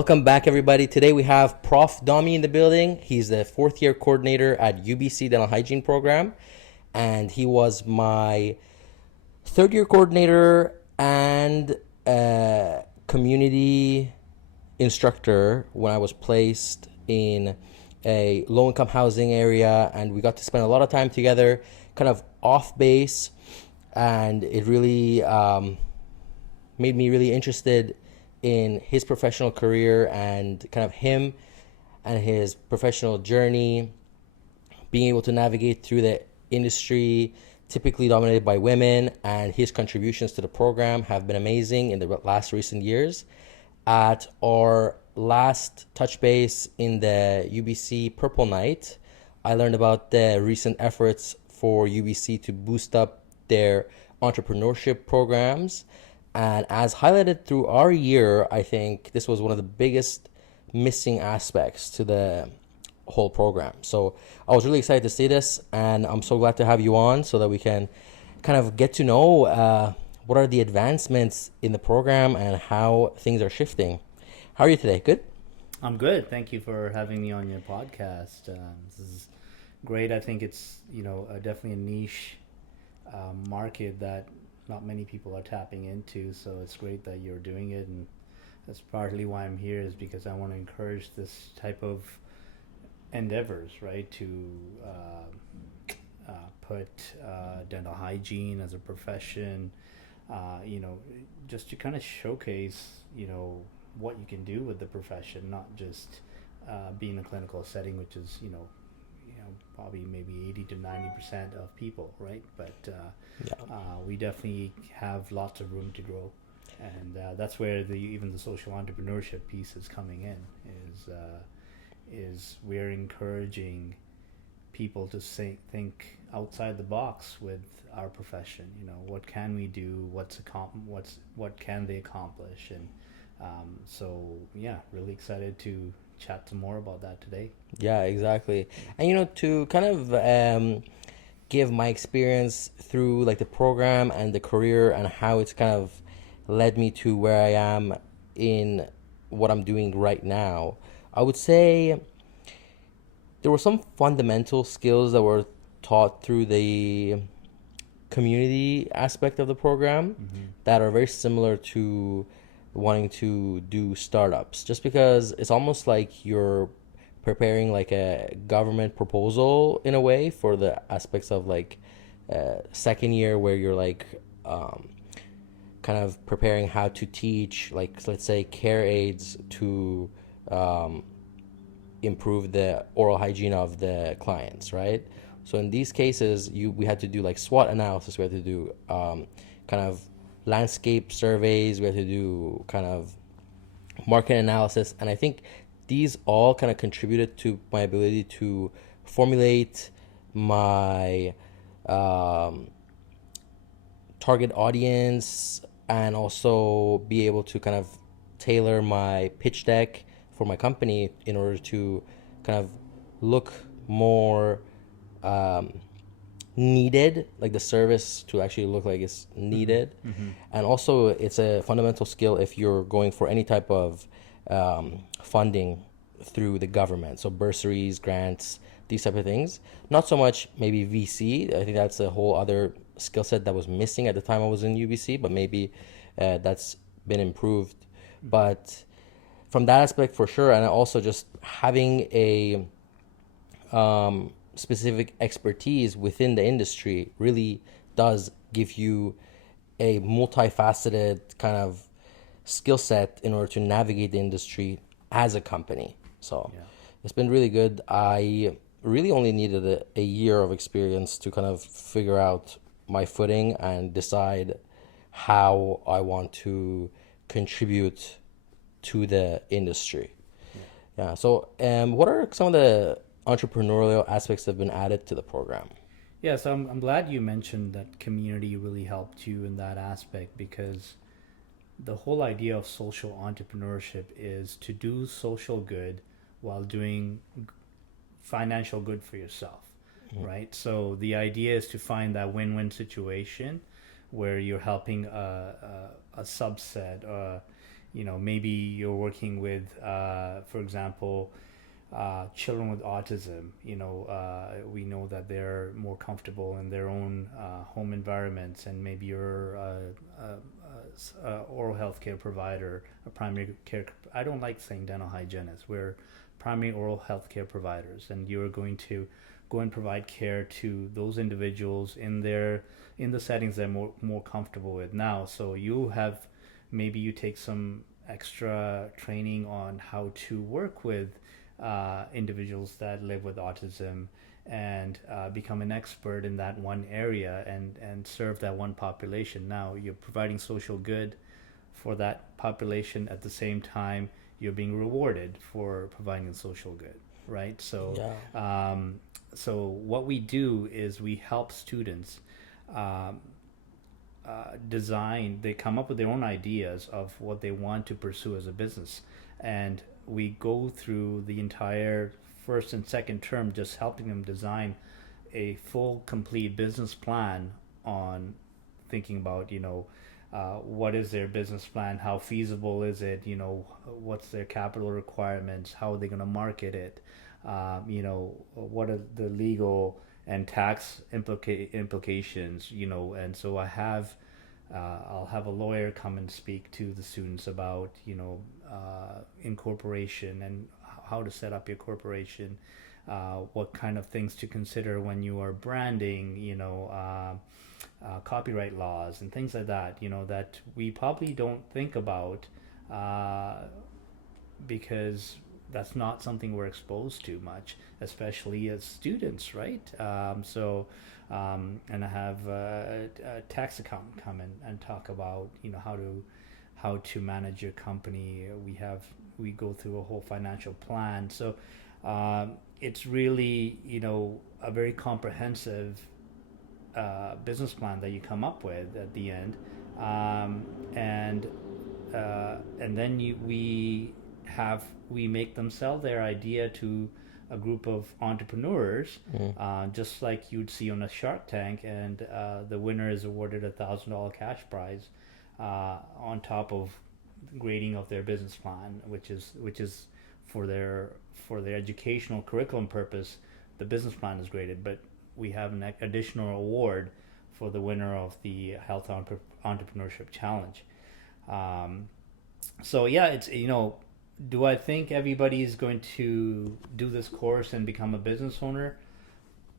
Welcome back, everybody. Today we have Prof. Dhami in the building. He's the fourth year coordinator at UBC Dental Hygiene Program, and he was my third year coordinator and community instructor when I was placed in a low-income housing area, and we got to spend a lot of time together, kind of off base, and it really made me really interested in his professional career and kind of him and his professional journey, being able to navigate through the industry typically dominated by women, and his contributions to the program have been amazing in the last recent years. At our last touch base in the UBC Purple Night, I learned about the recent efforts for UBC to boost up their entrepreneurship programs. And as highlighted through our year, I think this was one of the biggest missing aspects to the whole program. So I was really excited to see this, and I'm so glad to have you on so that we can kind of get to know what are the advancements in the program and how things are shifting. How are you today? Good? I'm good. Thank you for having me on your podcast. This is great. I think it's, definitely a niche market that not many people are tapping into, so it's great that you're doing it, and that's partly why I'm here, is because I want to encourage this type of endeavors, right, to put dental hygiene as a profession, just to kind of showcase, what you can do with the profession, not just be in a clinical setting, which is, probably maybe 80 to 90% of people, right? But we definitely have lots of room to grow, and that's where even the social entrepreneurship piece is coming in. Is we're encouraging people to think outside the box with our profession. What can we do? What can they accomplish? And really excited to chat some more about that today. Yeah, exactly. And to kind of give my experience through like the program and the career and how it's kind of led me to where I am in what I'm doing right now, I would say there were some fundamental skills that were taught through the community aspect of the program that are very similar to wanting to do startups, just because it's almost like you're preparing like a government proposal in a way for the aspects of like second year, where you're like kind of preparing how to teach, like, let's say, care aides to improve the oral hygiene of the clients, right? So in these cases, we had to do like SWOT analysis, we had to do kind of landscape surveys, we had to do kind of market analysis, and I think these all kind of contributed to my ability to formulate my target audience, and also be able to kind of tailor my pitch deck for my company in order to kind of look more needed, like the service to actually look like it's needed. And also it's a fundamental skill if you're going for any type of funding through the government, so bursaries, grants, these type of things. Not so much maybe VC. I think that's a whole other skill set that was missing at the time I was in UBC, but maybe that's been improved. But from that aspect, for sure, and also just having a specific expertise within the industry really does give you a multifaceted kind of skill set in order to navigate the industry as a company. So It's been really good. I really only needed a year of experience to kind of figure out my footing and decide how I want to contribute to the industry. So what are some of the entrepreneurial aspects that have been added to the program? Yeah, so I'm glad you mentioned that community really helped you in that aspect, because the whole idea of social entrepreneurship is to do social good while doing financial good for yourself, right? So the idea is to find that win-win situation where you're helping a subset maybe you're working with, for example, children with autism. We know that they're more comfortable in their own home environments, and maybe you're oral health care provider, a primary care. I don't like saying dental hygienist. We're primary oral health care providers, and you're going to go and provide care to those individuals in the settings they're more comfortable with now. So maybe you take some extra training on how to work with individuals that live with autism, and become an expert in that one area, and serve that one population. Now you're providing social good for that population. At the same time, you're being rewarded for providing social good, right? So Yeah. so what we do is we help students um, design. They come up with their own ideas of what they want to pursue as a business, and we go through the entire first and second term just helping them design a full complete business plan, on thinking about, what is their business plan, how feasible is it, what's their capital requirements, how are they going to market it, what are the legal and tax implications, and so I'll have a lawyer come and speak to the students about, incorporation, and how to set up your corporation, what kind of things to consider when you are branding, copyright laws and things like that, that we probably don't think about, because that's not something we're exposed to much, especially as students, right? And I have a tax accountant come in and talk about, how to manage your company. We go through a whole financial plan. So it's really, a very comprehensive business plan that you come up with at the end, and then we make them sell their idea to a group of entrepreneurs, just like you'd see on a Shark Tank, and the winner is awarded $1,000 cash prize on top of grading of their business plan, which is for their educational curriculum purpose. The business plan is graded, but we have an additional award for the winner of the Health Entrepreneurship Challenge. So yeah, it's, do I think everybody is going to do this course and become a business owner?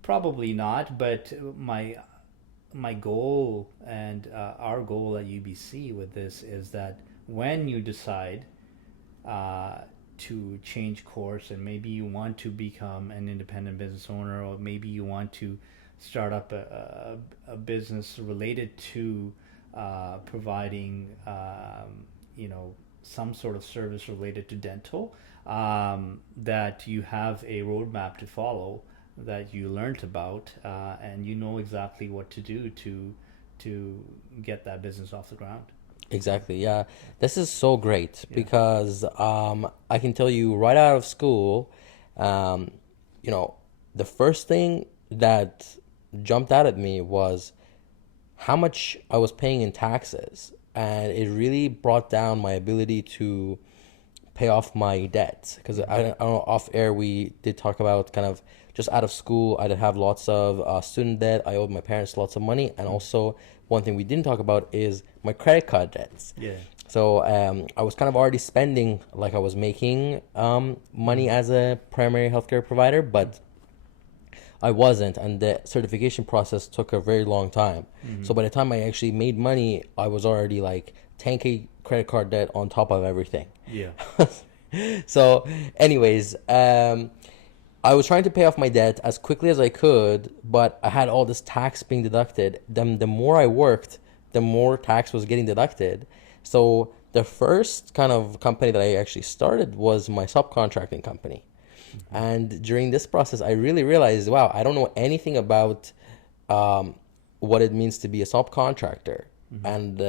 Probably not, but my goal, and our goal at UBC with this, is that when you decide to change course, and maybe you want to become an independent business owner, or maybe you want to start up a business related to providing some sort of service related to dental, that you have a roadmap to follow, that you learned about, and you know exactly what to do to get that business off the ground. Exactly. Yeah. This is so great because I can tell you right out of school, um, the first thing that jumped out at me was how much I was paying in taxes. And it really brought down my ability to pay off my debts. Because I don't know, off air, we did talk about kind of just out of school, I did have lots of student debt. I owed my parents lots of money. And also, one thing we didn't talk about is my credit card debts. Yeah. So I was kind of already spending like I was making money as a primary healthcare provider, but I wasn't, and the certification process took a very long time. So by the time I actually made money, I was already like 10K credit card debt on top of everything. Yeah. So anyways, I was trying to pay off my debt as quickly as I could, but I had all this tax being deducted. Then the more I worked, the more tax was getting deducted. So the first kind of company that I actually started was my subcontracting company. And during this process, I really realized, wow, I don't know anything about what it means to be a subcontractor. And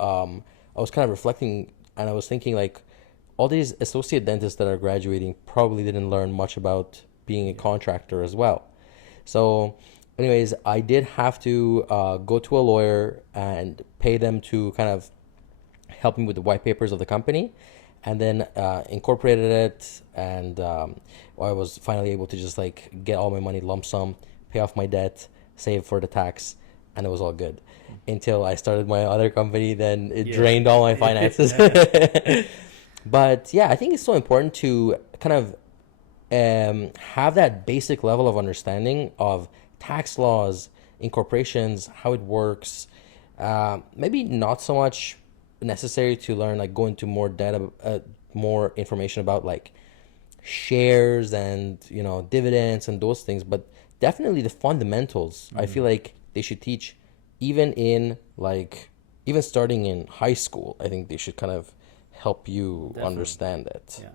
I was kind of reflecting, and I was thinking, like, all these associate dentists that are graduating probably didn't learn much about being a contractor as well. So anyways, I did have to go to a lawyer and pay them to kind of helped me with the white papers of the company, and then incorporated it, and I was finally able to just like get all my money lump sum, pay off my debt, save for the tax, and it was all good. Until I started my other company, then it drained all my finances. But yeah, I think it's so important to kind of have that basic level of understanding of tax laws, incorporations, how it works. Maybe not so much necessary to learn, like go into more data, more information about like shares and, you know, dividends and those things, but definitely the fundamentals. I feel like they should teach even in like, even starting in high school. I think they should kind of help you understand it. Yeah.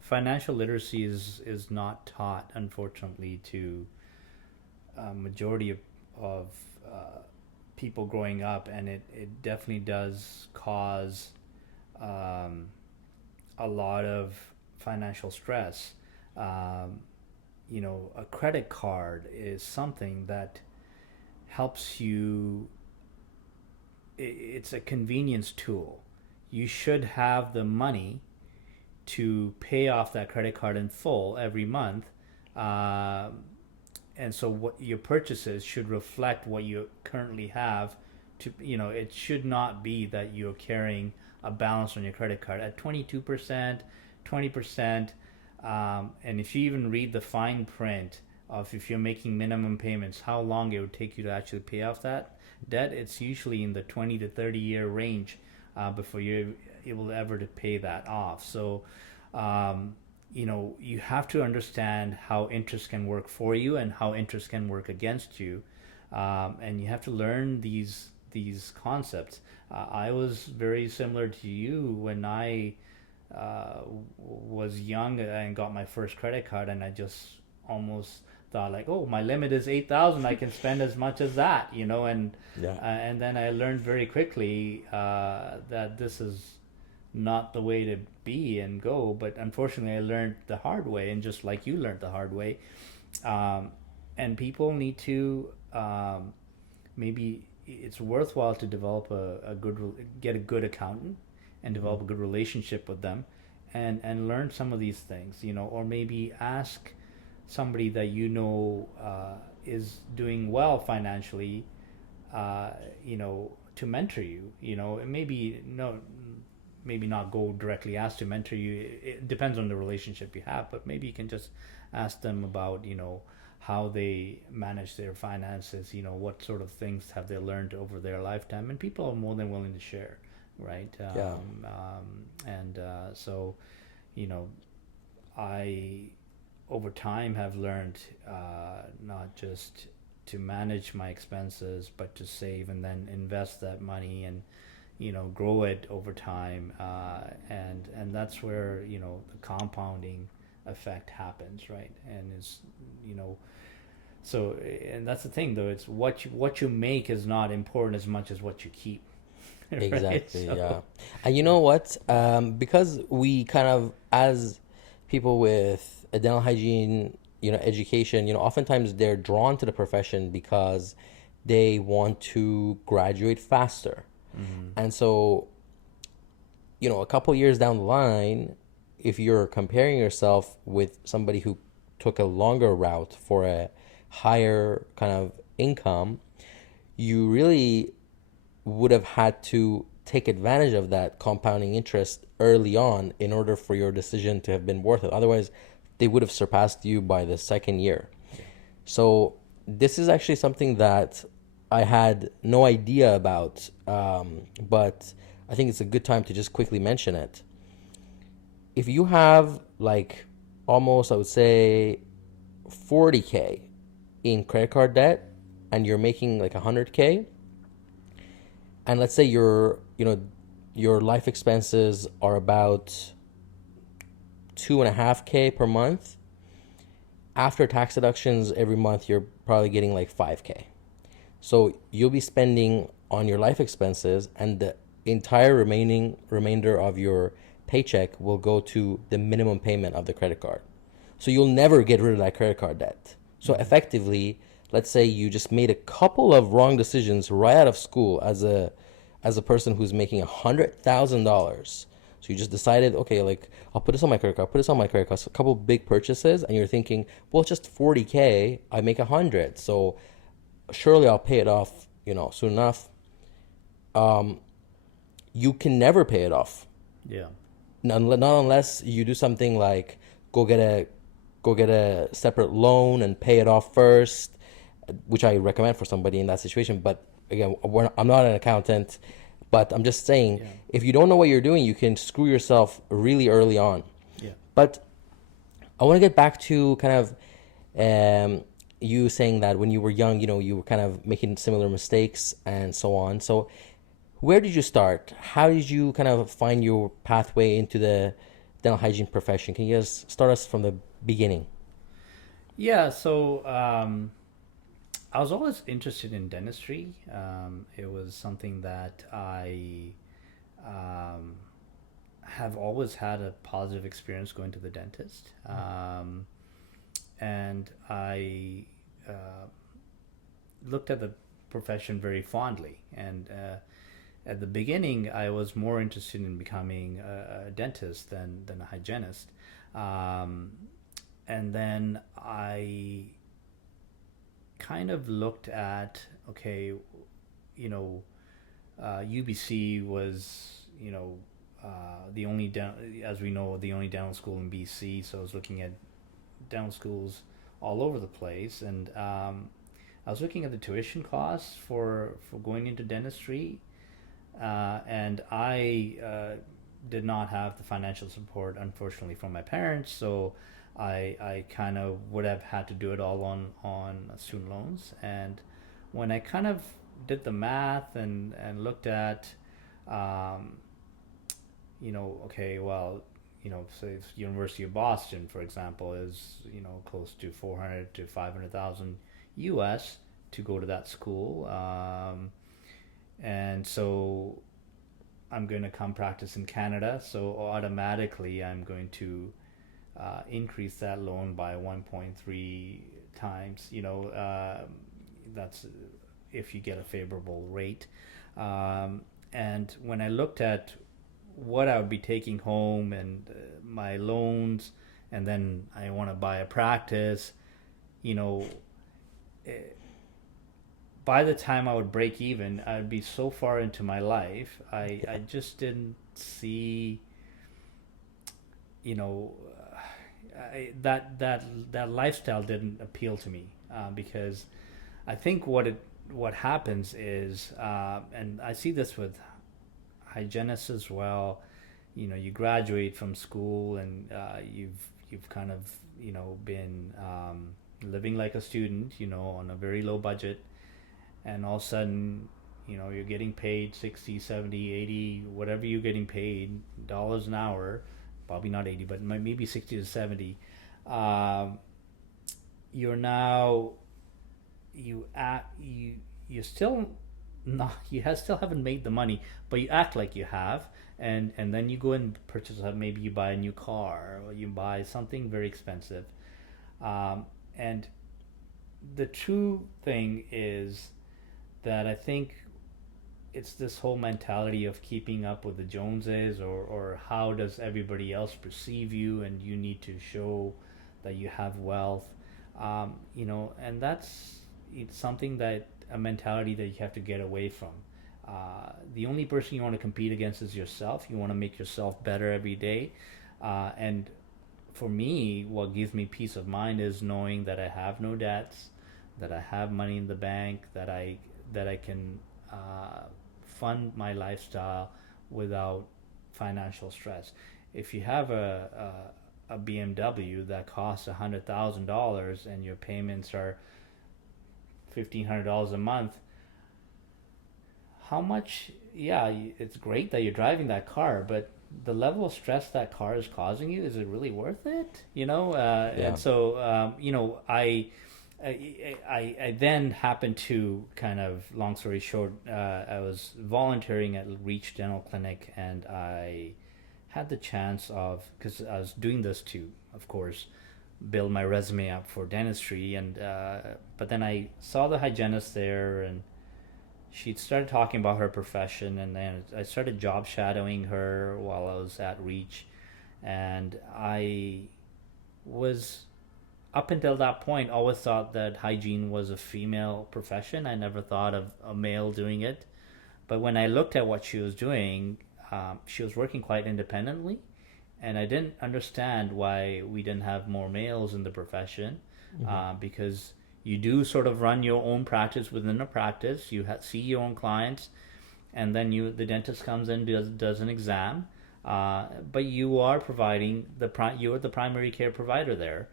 Financial literacy is not taught, unfortunately, to a majority of people growing up, and it definitely does cause a lot of financial stress. You know, a credit card is something that helps you. It's a convenience tool. You should have the money to pay off that credit card in full every month, and so what your purchases should reflect what you currently have. To, you know, it should not be that you're carrying a balance on your credit card at 22%, 20%, and if you even read the fine print of if you're making minimum payments, how long it would take you to actually pay off that debt, it's usually in the 20 to 30 year range before you're able ever to pay that off. So you know, you have to understand how interest can work for you and how interest can work against you, and you have to learn these concepts. I was very similar to you when I was young and got my first credit card, and I just almost thought like, oh, my limit is 8,000. I can spend as much as that, you know, and then I learned very quickly that this is not the way to be and go. But unfortunately, I learned the hard way, and just like you learned the hard way. And people need to maybe it's worthwhile to develop get a good accountant and develop a good relationship with them, and learn some of these things, you know, or maybe ask somebody that you know is doing well financially, you know, to mentor you, you know, and maybe not go directly ask to mentor you. It depends on the relationship you have, but maybe you can just ask them about, you know, how they manage their finances, you know, what sort of things have they learned over their lifetime, and people are more than willing to share, right? So, you know, I over time have learned not just to manage my expenses, but to save and then invest that money and, you know, grow it over time, and that's where, you know, the compounding effect happens, right? And it's, you know, so, and that's the thing though, it's what you make is not important as much as what you keep. Right? Exactly. So. Yeah. And you know what, because we kind of, as people with a dental hygiene, you know, education, you know, oftentimes they're drawn to the profession because they want to graduate faster. And so, you know, a couple years down the line, if you're comparing yourself with somebody who took a longer route for a higher kind of income, you really would have had to take advantage of that compounding interest early on in order for your decision to have been worth it. Otherwise, they would have surpassed you by the second year. So this is actually something that I had no idea about, but I think it's a good time to just quickly mention it. If you have like almost, I would say, 40K in credit card debt, and you're making like 100K, and let's say your life expenses are about 2.5K per month, after tax deductions every month, you're probably getting like 5K. So you'll be spending on your life expenses, and the entire remainder of your paycheck will go to the minimum payment of the credit card. So you'll never get rid of that credit card debt. So effectively, let's say you just made a couple of wrong decisions right out of school as a as a person who's making $100,000. So you just decided, okay, like I'll put this on my credit card, put this on my credit card, so a couple big purchases, and you're thinking, well, it's just 40K, I make 100, so surely I'll pay it off, soon enough. You can never pay it off. Yeah. Not unless you do something like go get a separate loan and pay it off first, which I recommend for somebody in that situation. But again, I'm not an accountant, but I'm just saying, Yeah. if you don't know what you're doing, you can screw yourself really early on. Yeah. But I want to get back to kind of you saying that when you were young, you were kind of making similar mistakes and so on. So where did you start? How did you kind of find your pathway into the dental hygiene profession? Can you just start us from the beginning? Yeah. So I was always interested in dentistry. It was something that I have always had a positive experience going to the dentist. And I looked at the profession very fondly. And at the beginning, I was more interested in becoming a dentist than a hygienist. And then I kind of looked at, okay, UBC was, the only, as we know, the only dental school in BC. So I was looking at dental schools all over the place. And I was looking at the tuition costs for going into dentistry. And I did not have the financial support, unfortunately, from my parents. So I kind of would have had to do it all on student loans. And when I kind of did the math and looked at, okay, well, say University of Boston, for example, is, close to 400 to 500,000 US to go to that school. And so I'm going to come practice in Canada. So automatically I'm going to increase that loan by 1.3 times. That's if you get a favorable rate. And when I looked at what I would be taking home and my loans, and then I want to buy a practice, by the time I would break even, I'd be so far into my life. I just didn't see, that lifestyle didn't appeal to me, because I think what happens is, and I see this with hygienists as well. You graduate from school and you've kind of been living like a student, on a very low budget, and all of a sudden, you're getting paid 60, 70, 80, whatever you're getting paid, dollars an hour, probably not 80, but maybe 60 to 70. You're now, you still not, still haven't made the money, but you act like you have, and then you go and purchase, maybe you buy a new car, or you buy something very expensive. And the true thing is that I think it's this whole mentality of keeping up with the Joneses, or how does everybody else perceive you, and you need to show that you have wealth, and it's something that, a mentality that you have to get away from. The only person you want to compete against is yourself. You want to make yourself better every day. And for me, what gives me peace of mind is knowing that I have no debts, that I have money in the bank, that I can fund my lifestyle without financial stress. If you have a BMW that costs $100,000 and your payments are $1,500 a month, how much? Yeah, it's great that you're driving that car, but the level of stress that car is causing you, is it really worth it? Yeah. And so I then happened to, kind of, long story short, I was volunteering at Reach Dental Clinic, and I had the chance of, because I was doing this to, of course, build my resume up for dentistry, and but then I saw the hygienist there, and she'd started talking about her profession, and then I started job shadowing her while I was at Reach, and I was, up until that point, always thought that hygiene was a female profession. I never thought of a male doing it. But when I looked at what she was doing, she was working quite independently, and I didn't understand why we didn't have more males in the profession, because you do sort of run your own practice within a practice. You see your own clients, and then the dentist comes in, does an exam, but you are providing you're the primary care provider there.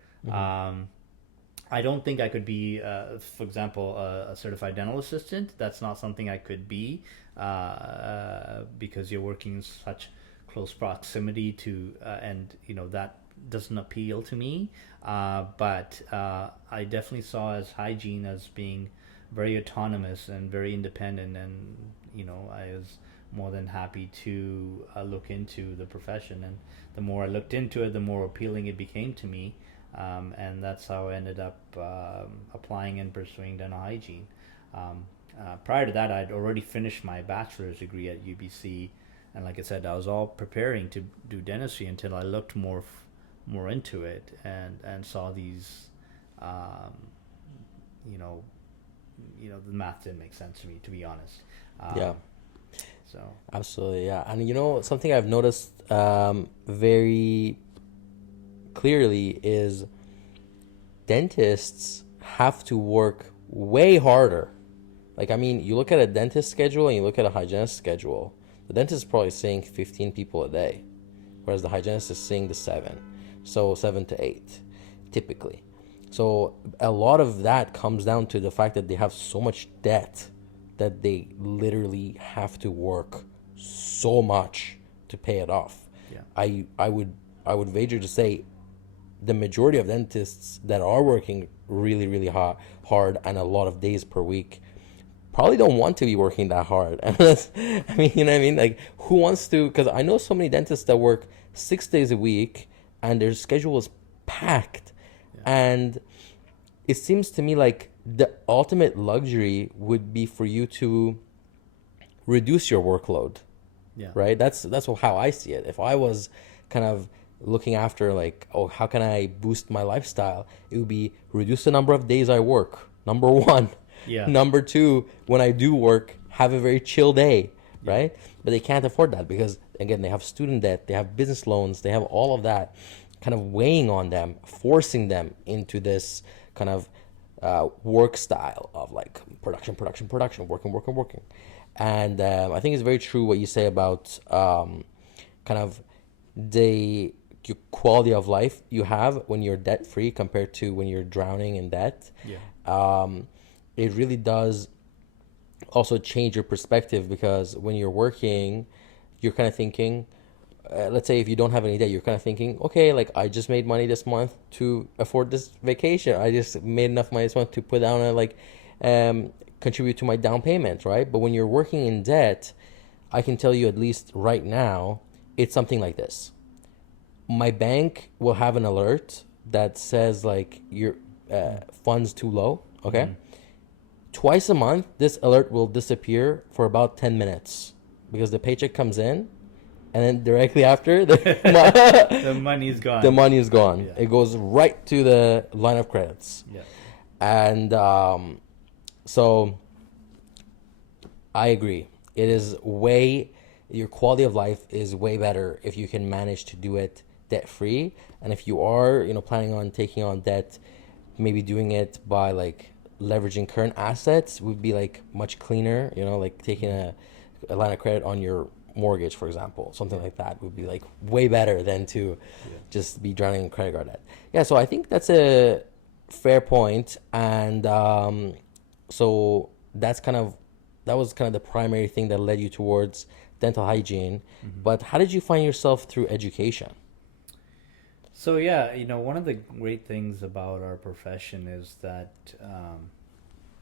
I don't think I could be, for example, a certified dental assistant. That's not something I could be, because you're working in such close proximity to, and that doesn't appeal to me. But I definitely saw as hygiene as being very autonomous and very independent, and I was more than happy to look into the profession. And the more I looked into it, the more appealing it became to me. And that's how I ended up applying and pursuing dental hygiene. Prior to that, I'd already finished my bachelor's degree at UBC, and like I said, I was all preparing to do dentistry until I looked more into it, and saw these, the math didn't make sense to me, to be honest. Yeah. So Absolutely, yeah. And something I've noticed very clearly is dentists have to work way harder. Like, I mean, you look at a dentist schedule and you look at a hygienist schedule. The dentist is probably seeing 15 people a day, whereas the hygienist is seeing the 7. So 7 to 8, typically. So a lot of that comes down to the fact that they have so much debt that they literally have to work so much to pay it off. Yeah. I would wager to say the majority of dentists that are working really, really hard and a lot of days per week probably don't want to be working that hard. I mean, you know what I mean? Like, who wants to? Because I know so many dentists that work 6 days a week and their schedule is packed. Yeah. And it seems to me like the ultimate luxury would be for you to reduce your workload. Yeah. Right? That's how I see it. If I was kind of looking after, like, oh, how can I boost my lifestyle? It would be reduce the number of days I work. Number one. Yeah. Number two, when I do work, have a very chill day, right? But they can't afford that because, again, they have student debt, they have business loans, they have all of that kind of weighing on them, forcing them into this kind of work style of like production, working. And I think it's very true what you say about kind of the quality of life you have when you're debt free compared to when you're drowning in debt. Yeah. It really does also change your perspective, because when you're working, you're kind of thinking, let's say if you don't have any debt, you're kind of thinking, okay, like I just made money this month to afford this vacation. I just made enough money this month to put down contribute to my down payment, right? But when you're working in debt, I can tell you, at least right now, it's something like this. My bank will have an alert that says like your funds too low, okay? Mm-hmm. Twice a month, this alert will disappear for about 10 minutes because the paycheck comes in, and then directly after, the money is gone. The money is gone. Yeah. It goes right to the line of credits. Yeah. And so I agree. It is your quality of life is way better if you can manage to do it debt-free. And if you are, planning on taking on debt, maybe doing it by like leveraging current assets would be like much cleaner, like taking a line of credit on your mortgage, for example, something like that would be like way better than to just be drowning in credit card debt. Yeah, so I think that's a fair point. And so that was kind of the primary thing that led you towards dental hygiene. Mm-hmm. But how did you find yourself through education? So yeah, one of the great things about our profession is that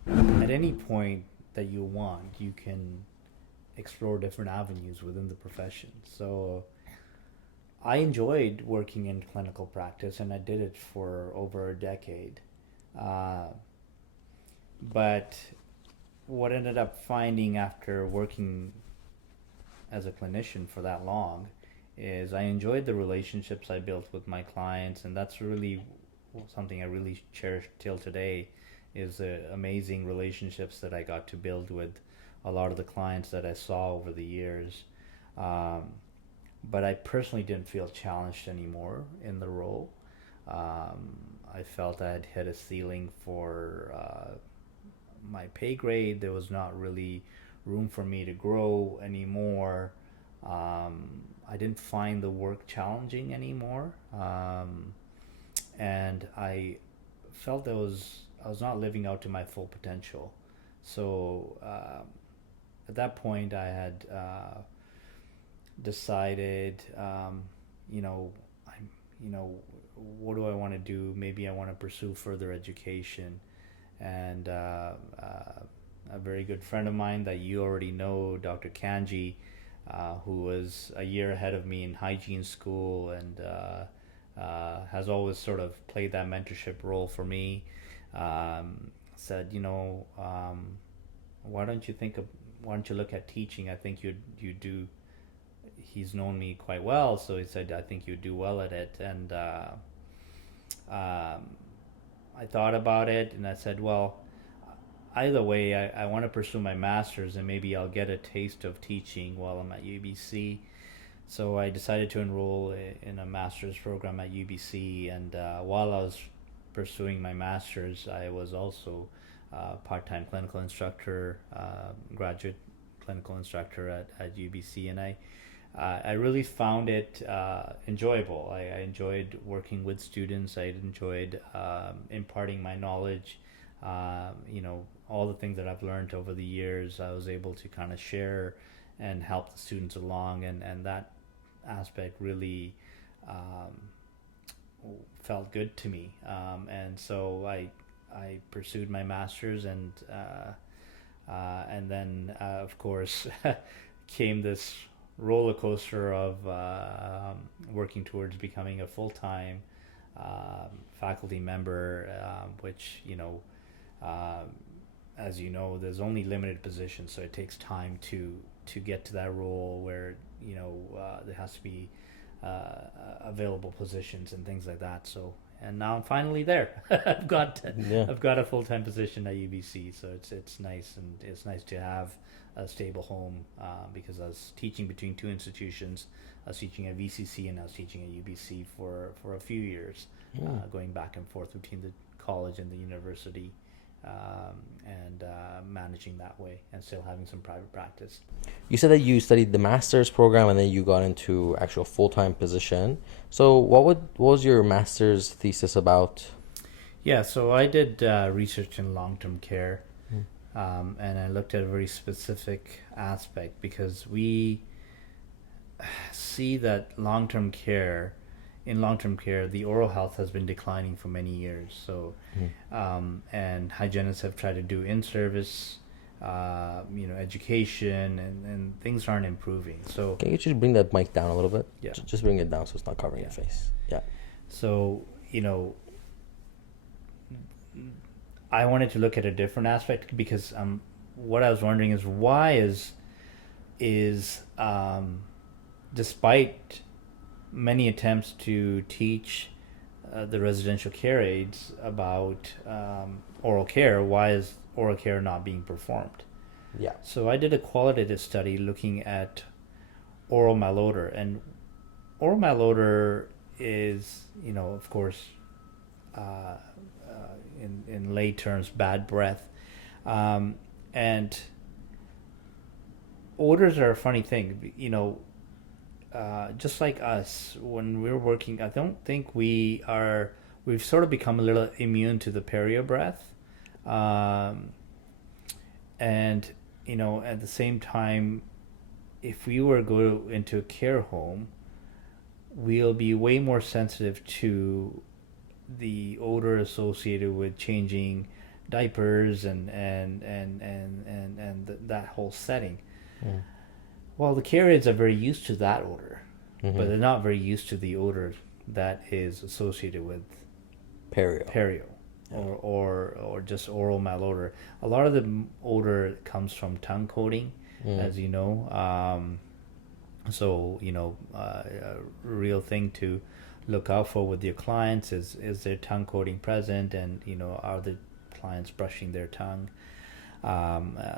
at any point that you want, you can explore different avenues within the profession. So I enjoyed working in clinical practice, and I did it for over a decade. But what ended up finding after working as a clinician for that long is I enjoyed the relationships I built with my clients, and that's really something I really cherish till today, is the amazing relationships that I got to build with a lot of the clients that I saw over the years. But I personally didn't feel challenged anymore in the role. I felt I had hit a ceiling for my pay grade. There was not really room for me to grow anymore. I didn't find the work challenging anymore. And I felt I was not living out to my full potential. So at that point, I had decided, what do I want to do? Maybe I want to pursue further education. And a very good friend of mine that you already know, Dr. Kanji, who was a year ahead of me in hygiene school, and has always sort of played that mentorship role for me, said, why don't you look at teaching? I think you do. He's known me quite well, so he said, I think you do well at it. And I thought about it, and I said, well, either way, I want to pursue my master's, and maybe I'll get a taste of teaching while I'm at UBC. So I decided to enroll in a master's program at UBC, and while I was pursuing my master's, I was also part-time clinical instructor, graduate clinical instructor at UBC, and I really found it enjoyable. I enjoyed working with students. I enjoyed imparting my knowledge. All the things that I've learned over the years, I was able to kind of share and help the students along, and that aspect really felt good to me. And so I pursued my master's, and then of course came this roller coaster of working towards becoming a full-time faculty member, which as you know, there's only limited positions, so it takes time to get to that role where there has to be available positions and things like that. So, and now I'm finally there. I've got a full-time position at UBC, so it's nice, and it's nice to have a stable home, because I was teaching between two institutions. I was teaching at VCC and I was teaching at UBC for a few years, going back and forth between the college and the university, and managing that way, and still having some private practice. You said that you studied the master's program and then you got into actual full-time position. So what was your master's thesis about? Yeah, so I did research in long-term care. And I looked at a very specific aspect, because we see that in long-term care, the oral health has been declining for many years. So, and hygienists have tried to do in-service, education, and things aren't improving. So, can you just bring that mic down a little bit? Yeah. Just bring it down so it's not covering your face. Yeah. So, I wanted to look at a different aspect, because what I was wondering is why is despite many attempts to teach the residential care aides about oral care, why is oral care not being performed? Yeah. So I did a qualitative study looking at oral malodor, and oral malodor is, of course, in lay terms, bad breath, and odors are a funny thing. Just like us, when we're working, I don't think we've sort of become a little immune to the perio breath, and at the same time, if we were to go into a care home, we'll be way more sensitive to the odor associated with changing diapers and that whole setting. Well, the care aides are very used to that odor, but they're not very used to the odor that is associated with perio. or just oral malodor. A lot of the odor comes from tongue coating, as you know. So a real thing to look out for with your clients is their tongue coating present, and are the clients brushing their tongue,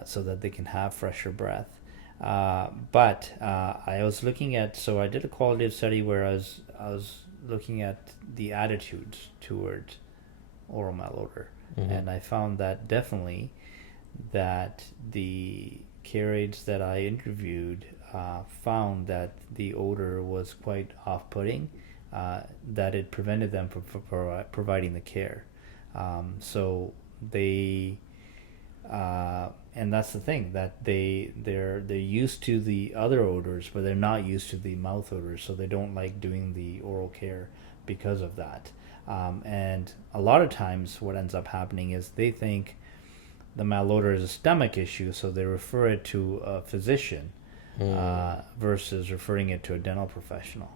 so that they can have fresher breath. But I was looking at, so I did a qualitative study where I was looking at the attitudes toward oral malodor, and I found that definitely that the care aides that I interviewed found that the odor was quite off-putting, that it prevented them from providing the care. So they and that's the thing, that they're used to the other odors, but they're not used to the mouth odors, so they don't like doing the oral care because of that. And a lot of times what ends up happening is they think the malodor is a stomach issue, so they refer it to a physician versus referring it to a dental professional.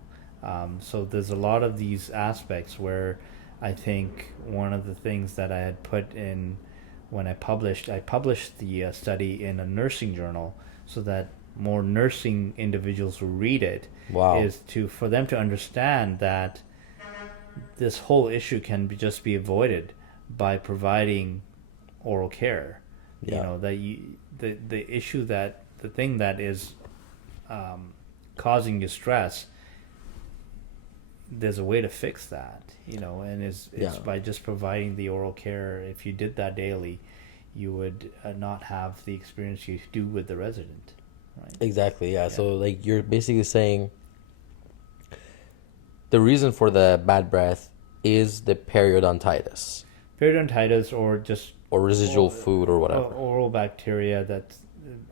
So there's a lot of these aspects where I think one of the things that I had put in when I published the study in a nursing journal so that more nursing individuals will read it. Wow. Is for them to understand that this whole issue can just be avoided by providing oral care. Yeah. The issue, that the thing that is causing you stress, there's a way to fix that, and it's by just providing the oral care. If you did that daily, you would not have the experience you do with the resident, right? Exactly, yeah. So like you're basically saying the reason for the bad breath is the periodontitis. Or residual food or whatever. Oral bacteria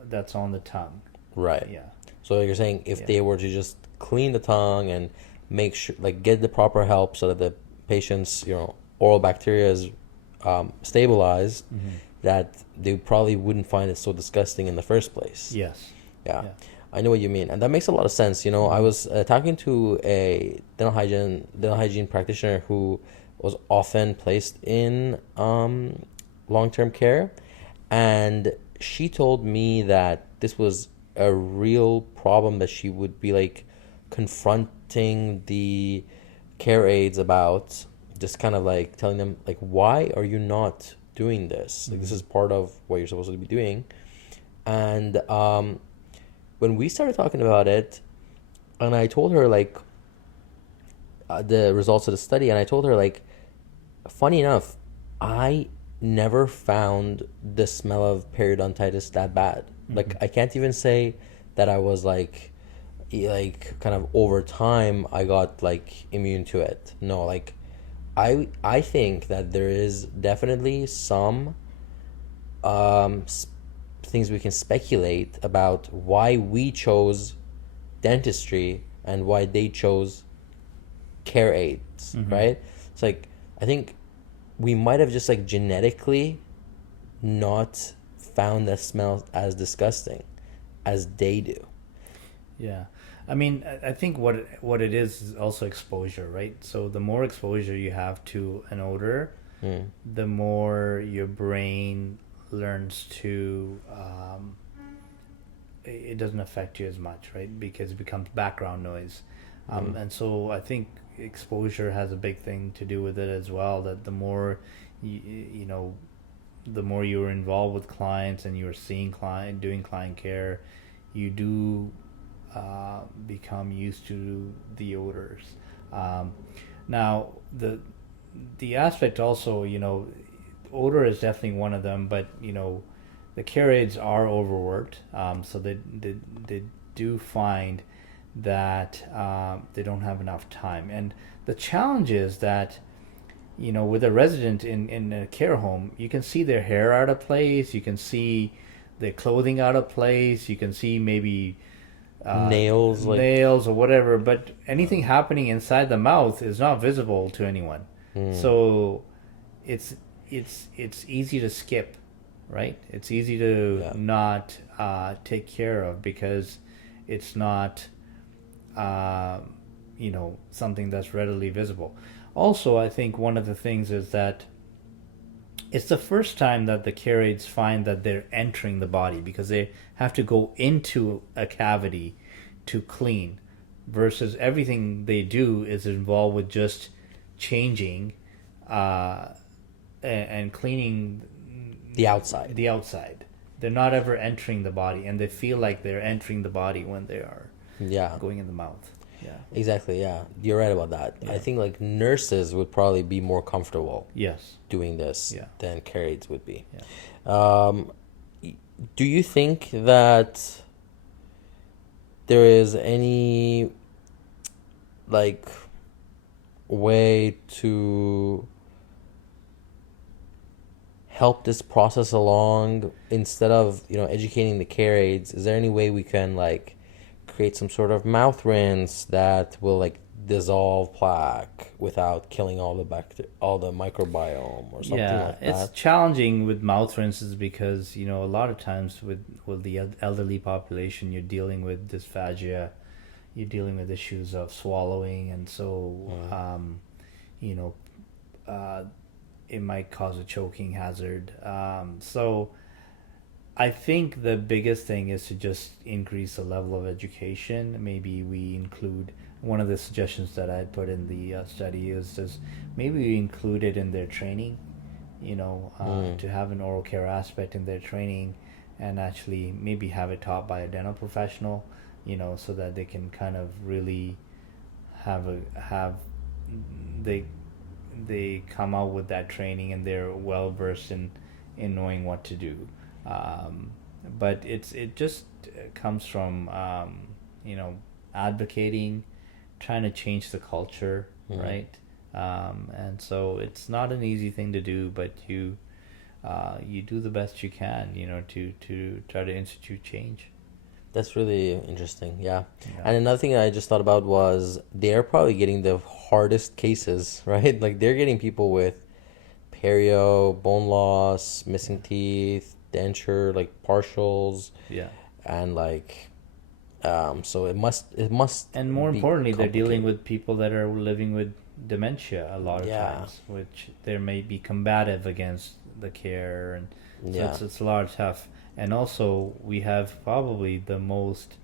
that's on the tongue. Right. Yeah. So you're saying if they were to just clean the tongue and make sure, like, get the proper help so that the patient's oral bacteria is stabilized, that they probably wouldn't find it so disgusting in the first place. Yes. Yeah. I know what you mean, and that makes a lot of sense. I was talking to a dental hygiene practitioner who was often placed in long-term care, and she told me that this was a real problem that she would be like confronting the care aides about, just kind of like telling them, like, why are you not doing this? Like, this is part of what you're supposed to be doing. And when we started talking about it, and I told her like the results of the study, and I told her, like, funny enough, I never found the smell of periodontitis that bad. Like, I can't even say that I was like kind of over time I got like immune to it. No, like I think that there is definitely some things we can speculate about why we chose dentistry and why they chose care aids, right? It's like, I think we might have just like genetically not found the smell as disgusting as they do. Yeah. I mean, I think what it is also exposure, right? So the more exposure you have to an odor, the more your brain learns to, it doesn't affect you as much, right? Because it becomes background noise. And so I think exposure has a big thing to do with it as well, that the more the more you're involved with clients and you're seeing doing client care, you do become used to the odors. Now the aspect also, odor is definitely one of them, but the care aides are overworked, so they do find that they don't have enough time. And the challenge is that with a resident in a care home, you can see their hair out of place, you can see their clothing out of place, you can see maybe nails or whatever, but anything happening inside the mouth is not visible to anyone. So it's easy to skip, right? It's easy to not take care of because it's not something that's readily visible. Also, I think one of the things is that it's the first time that the carids find that they're entering the body, because they have to go into a cavity to clean, versus everything they do is involved with just changing and cleaning The outside. the outside. They're not ever entering the body, and they feel like they're entering the body when they are Yeah. going in the mouth. Yeah. Exactly. Yeah. You're right about that. Yeah. I think like nurses would probably be more comfortable Yes. doing this Yeah. than carids would be. Yeah. Do you think that there is any like way to help this process along instead of educating the carids? Is there any way we can like create some sort of mouth rinse that will like dissolve plaque without killing all the all the microbiome or something like it's that? challenging with mouth rinses because a lot of times with the elderly population, you're dealing with dysphagia, you're dealing with issues of swallowing, and so you know it might cause a choking hazard. So I think the biggest thing is to just increase the level of education. Maybe we include one of the suggestions that I had put in the study is just maybe we include it in their training, to have an oral care aspect in their training, and actually maybe have it taught by a dental professional, so that they can kind of really they come out with that training and they're well versed in knowing what to do. But it just comes from advocating, trying to change the culture, right? And so it's not an easy thing to do, but you do the best you can, to try to institute change. That's really interesting. Yeah. Yeah. And another thing I just thought about was they're probably getting the hardest cases, right? Like they're getting people with perio, bone loss, missing teeth, denture, like partials, Yeah. and like so it must And more be importantly, they're dealing complicated. with people that are living with dementia a lot of Yeah. times, which they may be combative against the care, and so Yeah. it's a lot tough. And also, we have probably the most.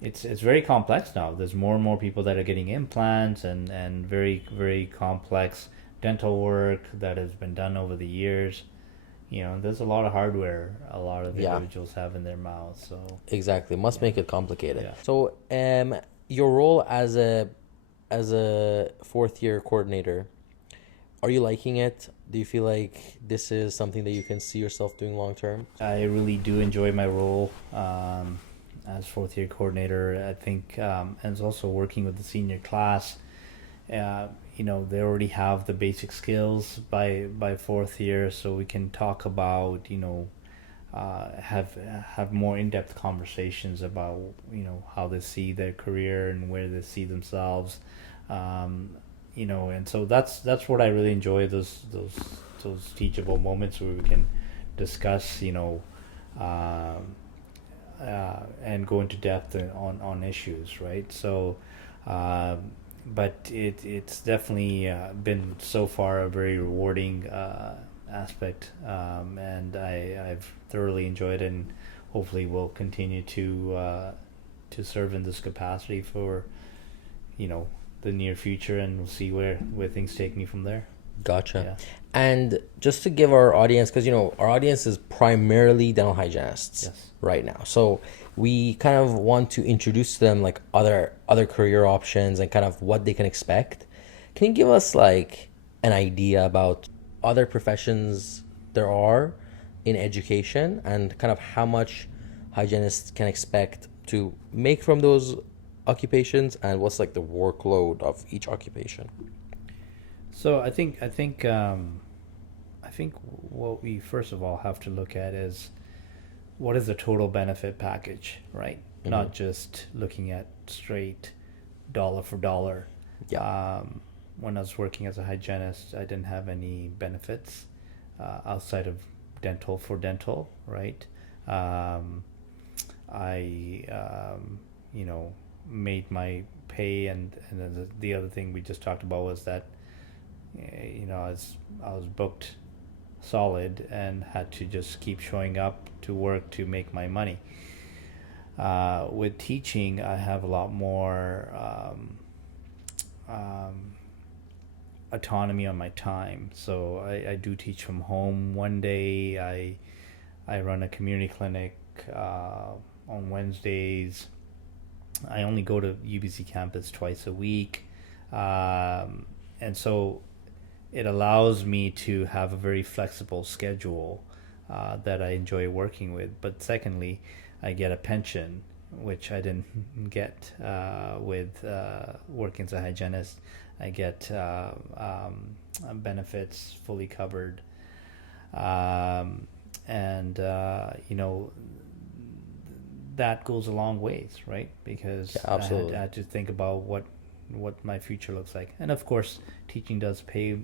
It's very complex now. There's more and more people that are getting implants and very very complex dental work that has been done over the years. There's a lot of hardware a lot of Yeah. individuals have in their mouths. So Exactly. Must make it complicated. Yeah. So your role as a fourth year coordinator, are you liking it? Do you feel like this is something that you can see yourself doing long term? I really do enjoy my role as fourth year coordinator. I think, and it's also working with the senior class. They already have the basic skills by fourth year, so we can talk about have more in depth conversations about how they see their career and where they see themselves. And so that's what I really enjoy, those teachable moments where we can discuss, and go into depth on issues, right? So, but it's definitely been so far a very rewarding aspect, and I've thoroughly enjoyed it, and hopefully will continue to serve in this capacity for the near future, and we'll see where things take me from there. Gotcha. Yeah. And just to give our audience, because our audience is primarily dental hygienists Yes. right now, so we kind of want to introduce to them like other career options and kind of what they can expect. Can you give us like an idea about other professions there are in education and kind of how much hygienists can expect to make from those occupations, and what's like the workload of each occupation? So I think what we first of all have to look at is what is the total benefit package, right? Mhm. Not just looking at straight dollar for dollar. Yeah. When I was working as a hygienist, I didn't have any benefits outside of dental, right? I made my pay, and then the other thing we just talked about was that I was booked solid and had to just keep showing up to work to make my money. With teaching, I have a lot more autonomy on my time. So I do teach from home. One day I run a community clinic on Wednesdays. I only go to UBC campus twice a week. And so it allows me to have a very flexible schedule that I enjoy working with. But secondly, I get a pension, which I didn't get with working as a hygienist. I get benefits fully covered. And that goes a long ways, right? Because absolutely. I had to think about what my future looks like. And of course, teaching does pay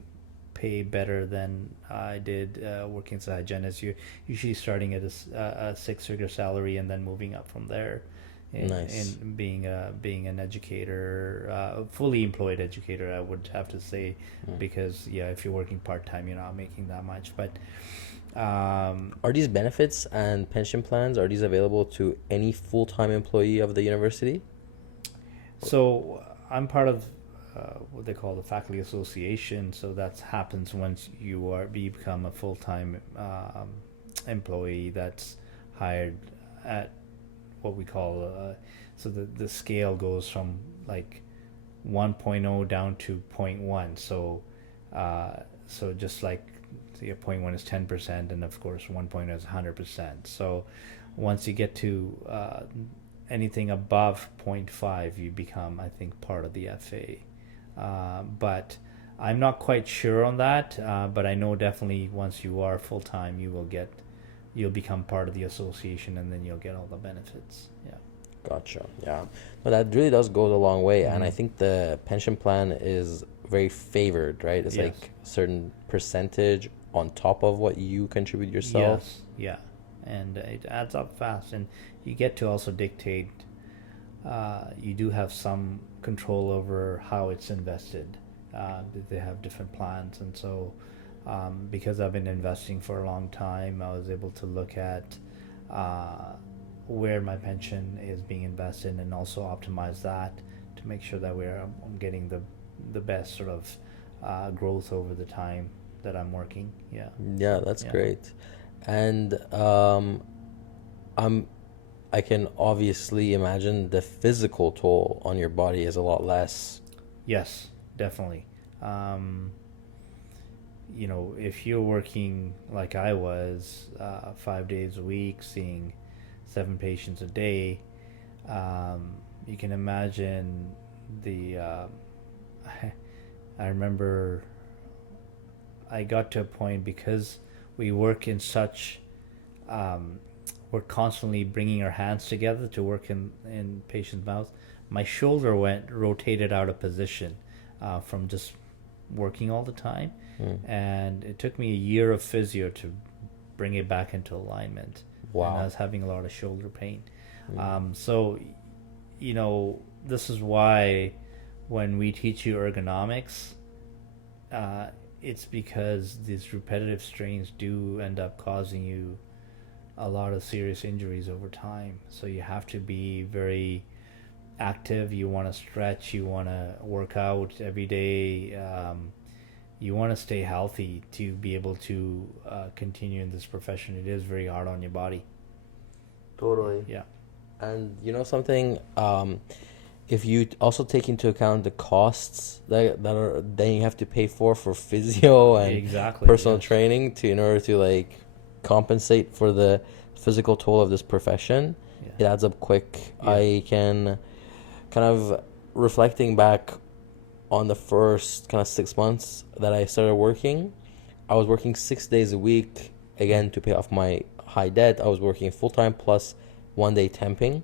better than I did working as a hygienist. You're usually starting at a six-figure salary and then moving up from there. Nice. In being an educator, fully employed educator, I would have to say, because if you're working part-time, you're not making that much. But are these benefits and pension plans, are these available to any full-time employee of the university? So I'm part of what they call the faculty association. So that happens once you become a full-time employee that's hired at what we call so the scale goes from like 1.0 down to 0.1. So just like the 0.1 is 10%, and of course 1.0 is 100%. So once you get to anything above 0.5, you become, I think, part of the FA. But I'm not quite sure on that. But I know definitely once you are full time, you'll become part of the association, and then you'll get all the benefits. Yeah. Gotcha. Yeah. But that really does go a long way. And I think the pension plan is very favored, right? It's like a certain percentage on top of what you contribute yourself. Yes. Yeah. And it adds up fast. And you get to also dictate, you do have some control over how it's invested. They have different plans. And so because I've been investing for a long time, I was able to look at where my pension is being invested and also optimize that to make sure that I'm getting the best sort of growth over the time that I'm working. Yeah, that's great. And I can obviously imagine the physical toll on your body is a lot less. Yes, definitely. If you're working like I was 5 days a week, seeing 7 patients a day, you can imagine I remember I got to a point, because we work in such we're constantly bringing our hands together to work in patients' mouths. My shoulder rotated out of position from just working all the time. And it took me a year of physio to bring it back into alignment. Wow. And I was having a lot of shoulder pain. So this is why when we teach you ergonomics, it's because these repetitive strains do end up causing you a lot of serious injuries over time. So you have to be very active. You want to stretch, you want to work out every day, you want to stay healthy to be able to continue in this profession. It is very hard on your body. Totally. Yeah. And something, if you also take into account the costs that are then you have to pay for physio and personal training in order to like compensate for the physical toll of this profession, it adds up quick. I can kind of reflecting back on the first kind of 6 months that I started working, I was working 6 days a week again to pay off my high debt. I was working full-time plus 1 day temping,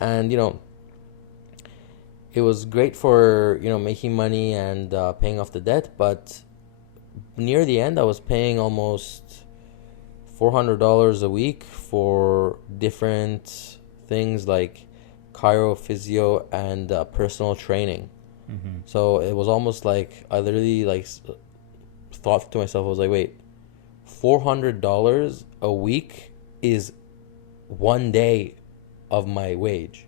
and it was great for making money and paying off the debt, but near the end I was paying almost $400 a week for different things like chiro, physio, and personal training. So it was almost like I literally like thought to myself, I was like, wait, $400 a week is 1 day of my wage.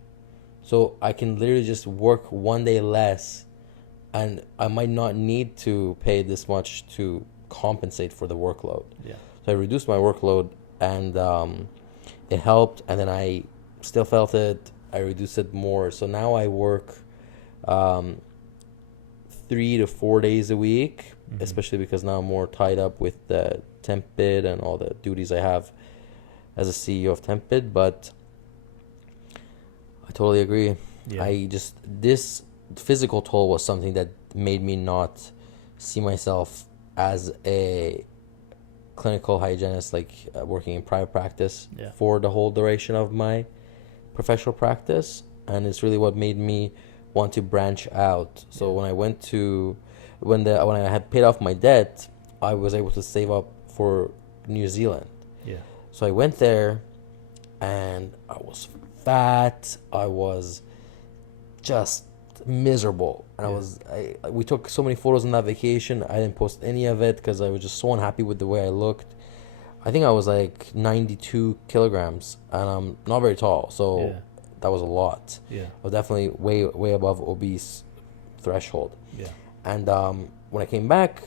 So I can literally just work 1 day less, and I might not need to pay this much to compensate for the workload. Yeah. So I reduced my workload, and it helped. And then I still felt it. I reduced it more. So now I work 3 to 4 days a week, especially because now I'm more tied up with the Tempbid and all the duties I have as a CEO of Tempbid. But I totally agree. Yeah. This physical toll was something that made me not see myself as a clinical hygienist, like working in private practice for the whole duration of my professional practice. And it's really what made me want to branch out. So when I went to when I had paid off my debt, I was able to save up for New Zealand. Yeah. So I went there, and I was fat. I was just miserable. And we took so many photos on that vacation. I didn't post any of it because I was just so unhappy with the way I looked. I think I was like 92 kilograms, and I'm not very tall, so that was a lot. Yeah. I was definitely way above obese threshold. Yeah. And when I came back,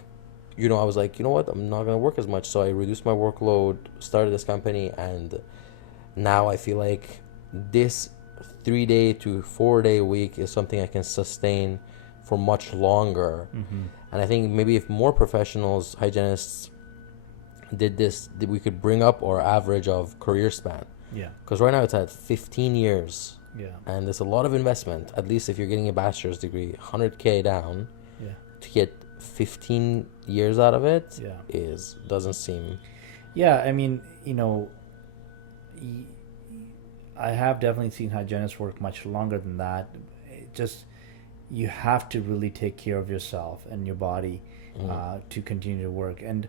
I was like, you know what, I'm not going to work as much. So I reduced my workload, started this company, and now I feel like this 3-day to 4-day week is something I can sustain for much longer. And I think maybe if more professionals, hygienists did this, we could bring up our average of career span. Yeah. Because right now it's at 15 years. Yeah. And there's a lot of investment. At least if you're getting a bachelor's degree, 100K down. Yeah. To get 15 years out of it doesn't seem. Yeah, I mean, I have definitely seen hygienists work much longer than that. It just, you have to really take care of yourself and your body to continue to work. And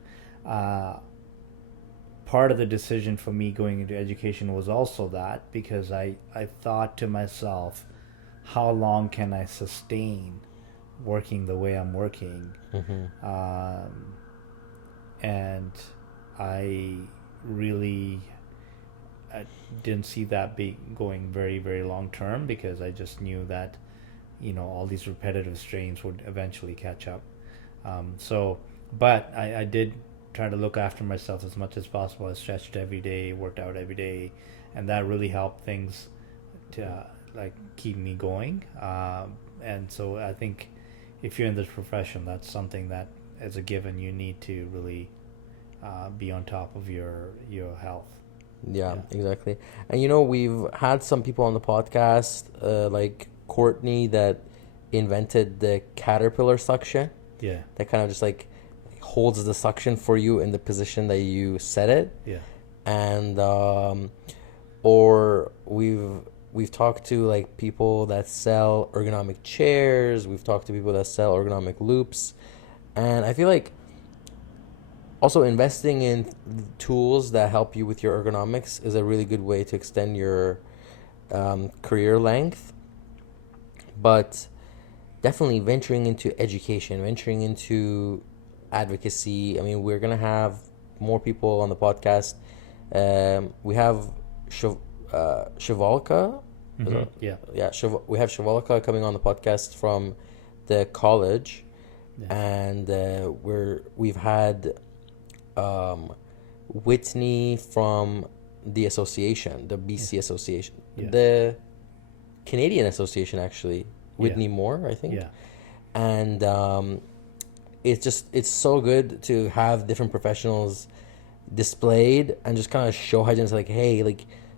part of the decision for me going into education was also that, because I thought to myself, how long can I sustain working the way I'm working? And I really didn't see that going very, very long term, because I just knew that all these repetitive strains would eventually catch up. But I did try to look after myself as much as possible. I stretched every day, worked out every day, and that really helped things to keep me going. And so I think if you're in this profession, that's something that as a given you need to really be on top of your health. Yeah, exactly. And we've had some people on the podcast, like Courtney, that invented the caterpillar suction. Yeah. That kind of just holds the suction for you in the position that you set it. Yeah. And or we've talked to people that sell ergonomic chairs. We've talked to people that sell ergonomic loops. And I feel like also investing in tools that help you with your ergonomics is a really good way to extend your career length. But definitely venturing into education, venturing into advocacy. I mean, we're going to have more people on the podcast. We have Shivalka. Yeah. We have Shivalka coming on the podcast from the college. Yeah. And we've had Whitney from the association, the BC Association, the Canadian Association, actually. Whitney Moore, I think. Yeah. And it's so good to have different professionals displayed and just kind of show hygienists hey,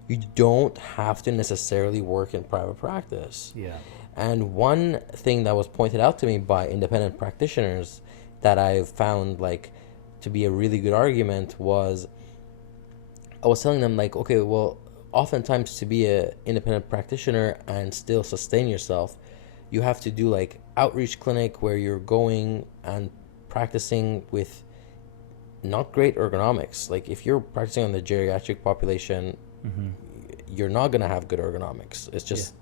you don't have to necessarily work in private practice. Yeah. And one thing that was pointed out to me by independent practitioners that I've found to be a really good argument was, I was telling them okay, well, oftentimes to be a independent practitioner and still sustain yourself, you have to do outreach clinic where you're going and practicing with not great ergonomics. If you're practicing on the geriatric population, you're not going to have good ergonomics. It's just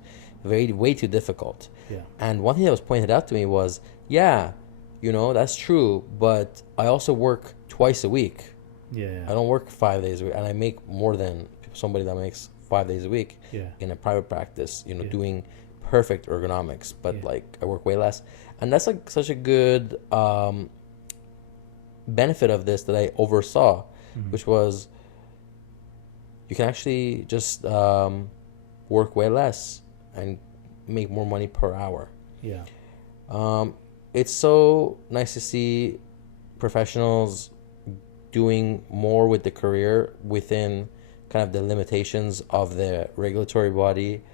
way too difficult. Yeah. And one thing that was pointed out to me was, that's true, but I also work twice a week. Yeah. I don't work 5 days a week, and I make more than somebody that makes 5 days a week Yeah. in a private practice. Yeah. Doing perfect ergonomics, but Yeah. like I work way less, and that's like such a good benefit of this that I oversaw, which was you can actually just work way less and make more money per hour. Yeah. It's so nice to see professionals doing more with the career within kind of the limitations of the regulatory body.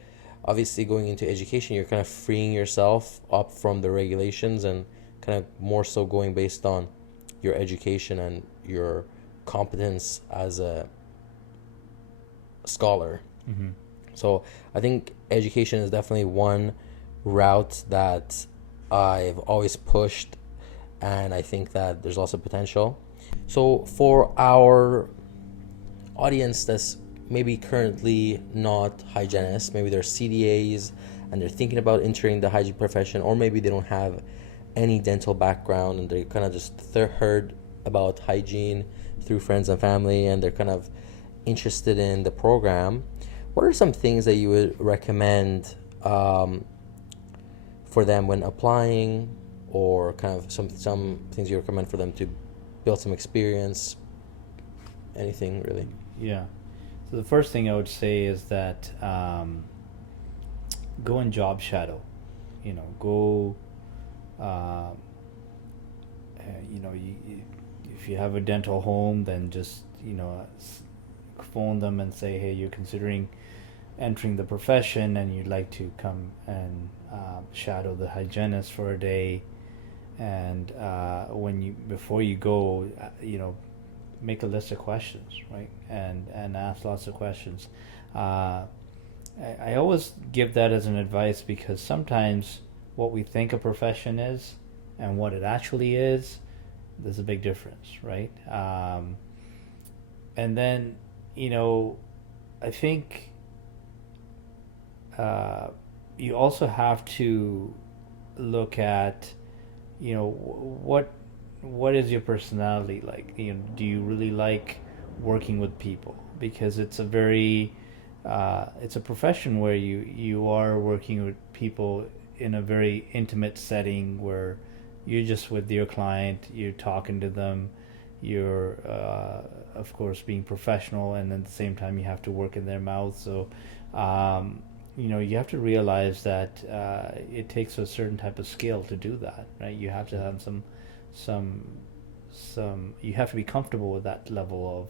Obviously, going into education, you're kind of freeing yourself up from the regulations and kind of more so going based on your education and your competence as a scholar. Mm-hmm. So I think education is definitely one route that I've always pushed, and I think that there's also potential. So for our audience that's maybe currently not hygienists, maybe they're CDAs and they're thinking about entering the hygiene profession, or maybe they don't have any dental background and they kind of just heard about hygiene through friends and family and they're kind of interested in the program. What are some things that you would recommend for them when applying, or kind of some things you recommend for them to build some experience? Anything really? Yeah. So the first thing I would say is that go and job shadow. Go. If you have a dental home, then just phone them and say, hey, you're considering entering the profession and you'd like to come and shadow the hygienist for a day. And before you go, make a list of questions, right? And ask lots of questions. I always give that as an advice, because sometimes what we think a profession is and what it actually is, there's a big difference, right? And then, I think you also have to look at, what is your personality like? Do you really like working with people? Because it's a very it's a profession where you are working with people in a very intimate setting, where you're just with your client, you're talking to them, you're of course being professional, and at the same time you have to work in their mouth. So you have to realize that it takes a certain type of skill to do that, right? You have to have some you have to be comfortable with that level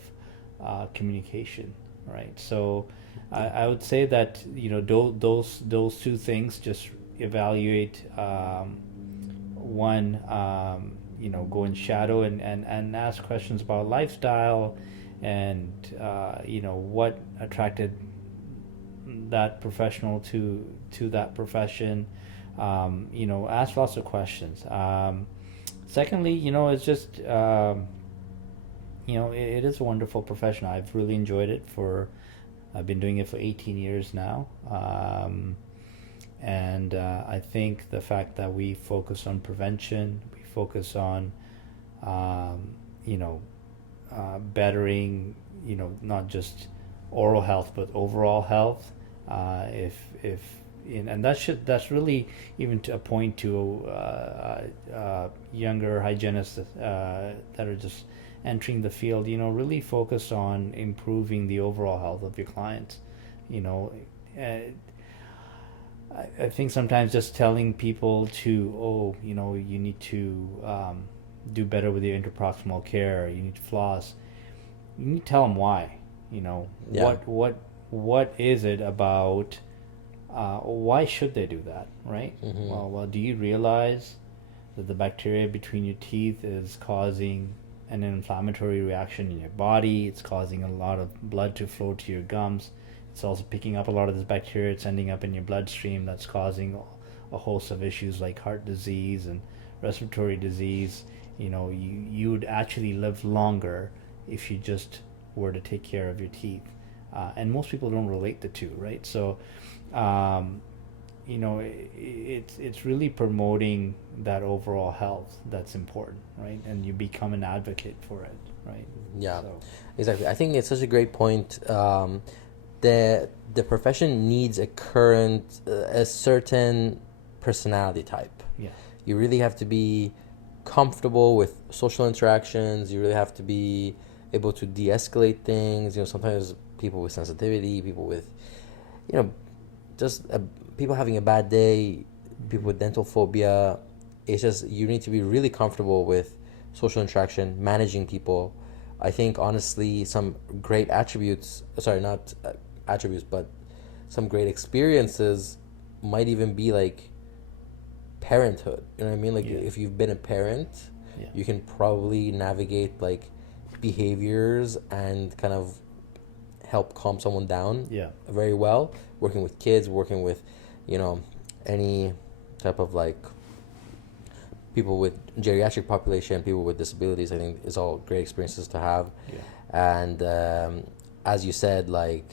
of communication, right? So I would say that those two things, just evaluate. One, go in shadow and ask questions about lifestyle, and what attracted that professional to that profession. Ask lots of questions. Secondly, it's just it is a wonderful profession. I've really enjoyed it. I've been doing it for 18 years now. And I think the fact that we focus on prevention, we focus on, bettering, not just oral health but overall health. And that's really even to a point to younger hygienists that are just entering the field. Really focus on improving the overall health of your clients. I think sometimes just telling people to, you need to do better with your interproximal care, you need to floss. You need to tell them why. Yeah. What is it about? Why should they do that, right? Mm-hmm. Well, do you realize that the bacteria between your teeth is causing an inflammatory reaction in your body? It's causing a lot of blood to flow to your gums. It's also picking up a lot of this bacteria. It's ending up in your bloodstream. That's causing a host of issues like heart disease and respiratory disease. You would actually live longer if you just were to take care of your teeth. And most people don't relate the two, right? So, it's really promoting that overall health that's important, right? And you become an advocate for it, right? Yeah, So exactly. I think it's such a great point. The profession needs a certain personality type. yeah, You really have to be comfortable with social interactions. You really have to be able to de-escalate things. Sometimes people with sensitivity, people with, you know, just people having a bad day, people with dental phobia. It's just you need to be really comfortable with social interaction, managing people. I think honestly, some great attributes, sorry, not attributes, but some great experiences might even be like parenthood. You know what I mean? Like yeah, if you've been a parent, yeah, you can probably navigate like behaviors and kind of help calm someone down yeah, very well. Working with kids, working with, you know, any type of like people with geriatric population, people with disabilities. I think is all great experiences to have. yeah, And as you said, like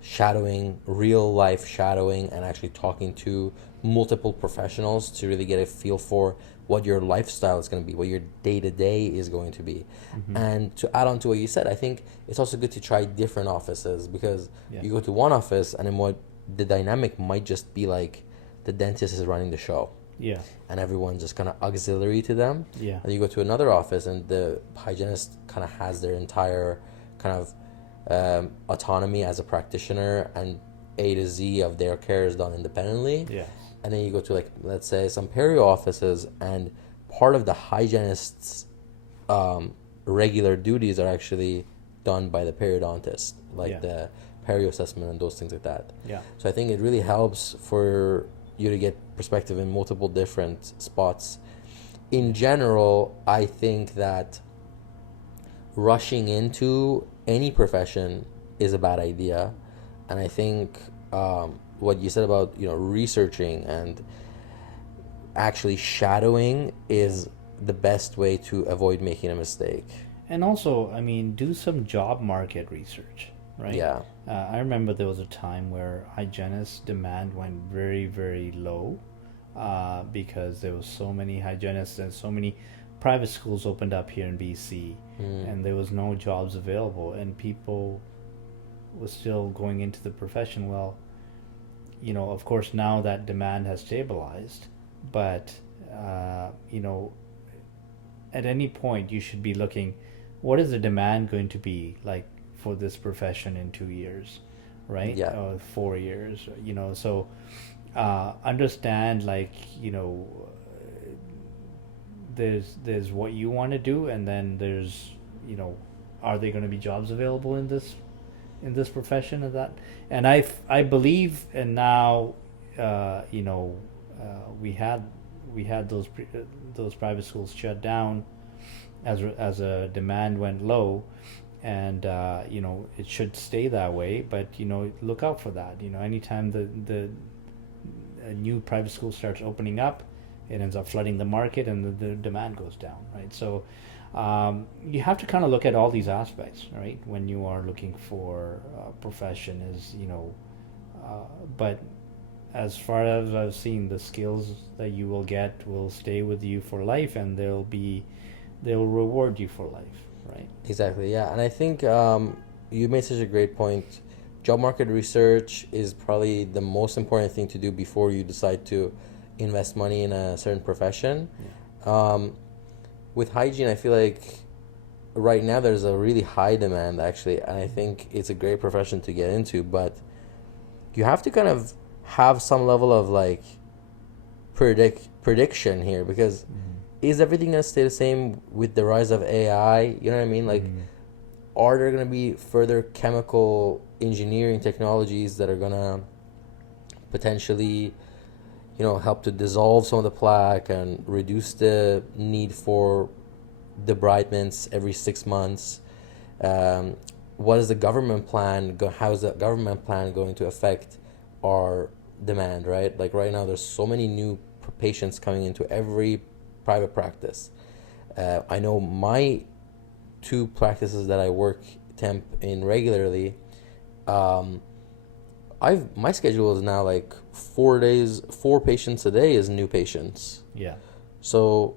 shadowing, real life shadowing, and actually talking to multiple professionals to really get a feel for what your lifestyle is going to be, what your day to day is going to be. mm-hmm. And to add on to what you said, I think it's also good to try different offices, because Yeah, you go to one office and then what the dynamic might just be like the dentist is running the show yeah, and everyone's just kind of auxiliary to them. yeah, And you go to another office and the hygienist kind of has their entire kind of autonomy as a practitioner, and A to Z of their care is done independently. yes, And then you go to, like, let's say some perio offices, and part of the hygienist's regular duties are actually done by the periodontist, like yeah, the perio assessment and those things like that. yeah, So I think it really helps for you to get perspective in multiple different spots. In general, I think that rushing into any profession is a bad idea. And I think what you said about, researching and actually shadowing is the best way to avoid making a mistake. and also, I mean, do some job market research, right? Yeah. I remember there was a time where hygienist demand went very, very low, because there was so many hygienists and so many private schools opened up here in BC, and there was no jobs available, and people was still going into the profession. Well, of course, now that demand has stabilized, but at any point you should be looking, what is the demand going to be like for this profession in 2 years, right? Yeah. Or 4 years, so understand, like, there's what you want to do, and then there's, are there going to be jobs available in this profession of that? And I believe, and now we had those private schools shut down as a demand went low, and it should stay that way, but look out for that. Anytime the a new private school starts opening up, it ends up flooding the market, and the demand goes down, right? So you have to kind of look at all these aspects, right, when you are looking for a profession. But as far as I've seen, the skills that you will get will stay with you for life, and they'll reward you for life, right? Exactly, yeah. And I think you made such a great point. Job market research is probably the most important thing to do before you decide to invest money in a certain profession. Yeah. With hygiene, I feel like right now there's a really high demand, actually, and I think it's a great profession to get into, but you have to kind of have some level of like prediction here, because is everything going to stay the same with the rise of AI? You know what I mean? Like, are there going to be further chemical engineering technologies that are going to potentially, help to dissolve some of the plaque and reduce the need for debridements every 6 months? What is the government plan? How is the government plan going to affect our demand, right? Like right now, there's so many new patients coming into every private practice. I know my 2 practices that I work temp in regularly, my schedule is now like 4 days, 4 patients a day is new patients. Yeah. So,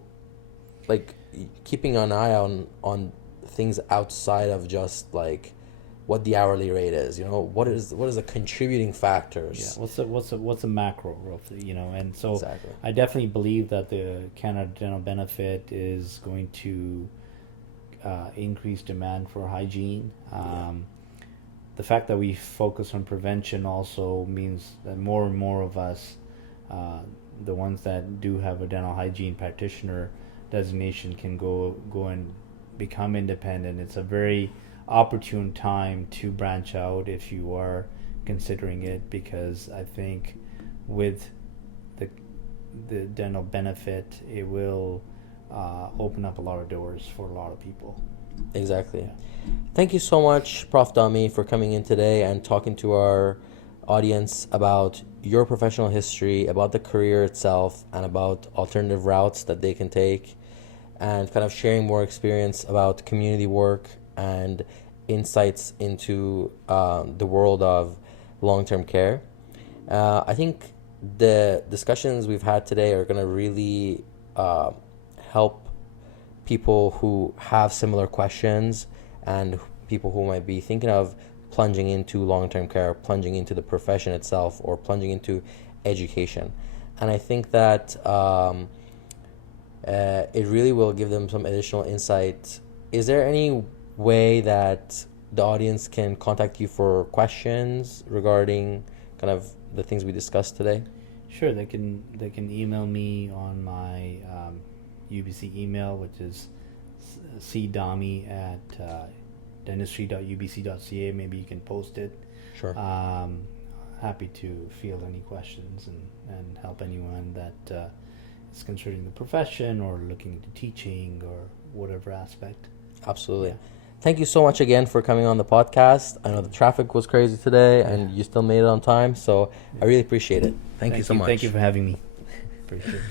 like, keeping an eye on things outside of just like what the hourly rate is. You know, what is the contributing factors? Yeah. What's the macro roughly? You know, and so Exactly. I definitely believe that the Canada Dental benefit is going to increase demand for hygiene. The fact that we focus on prevention also means that more and more of us, the ones that do have a dental hygiene practitioner designation, can go and become independent. It's a very opportune time to branch out if you are considering it, because I think with the dental benefit, it will open up a lot of doors for a lot of people. Exactly. Yeah. Thank you so much, Prof. Dhami, for coming in today and talking to our audience about your professional history, about the career itself, and about alternative routes that they can take, and kind of sharing more experience about community work and insights into the world of long-term care. I think the discussions we've had today are going to really help people who have similar questions and people who might be thinking of plunging into long-term care, plunging into the profession itself, or plunging into education. And I think that it really will give them some additional insight. Is there any way that the audience can contact you for questions regarding kind of the things we discussed today? Sure, they can email me on my UBC email, which is cdhami@dentistry.ubc.ca. Maybe you can post it. Sure. Happy to field any questions and help anyone that is considering the profession or looking into teaching or whatever aspect. Absolutely. Yeah. Thank you so much again for coming on the podcast. I know the traffic was crazy today and you still made it on time, so I really appreciate it. Thank you so much. Thank you for having me. Appreciate it.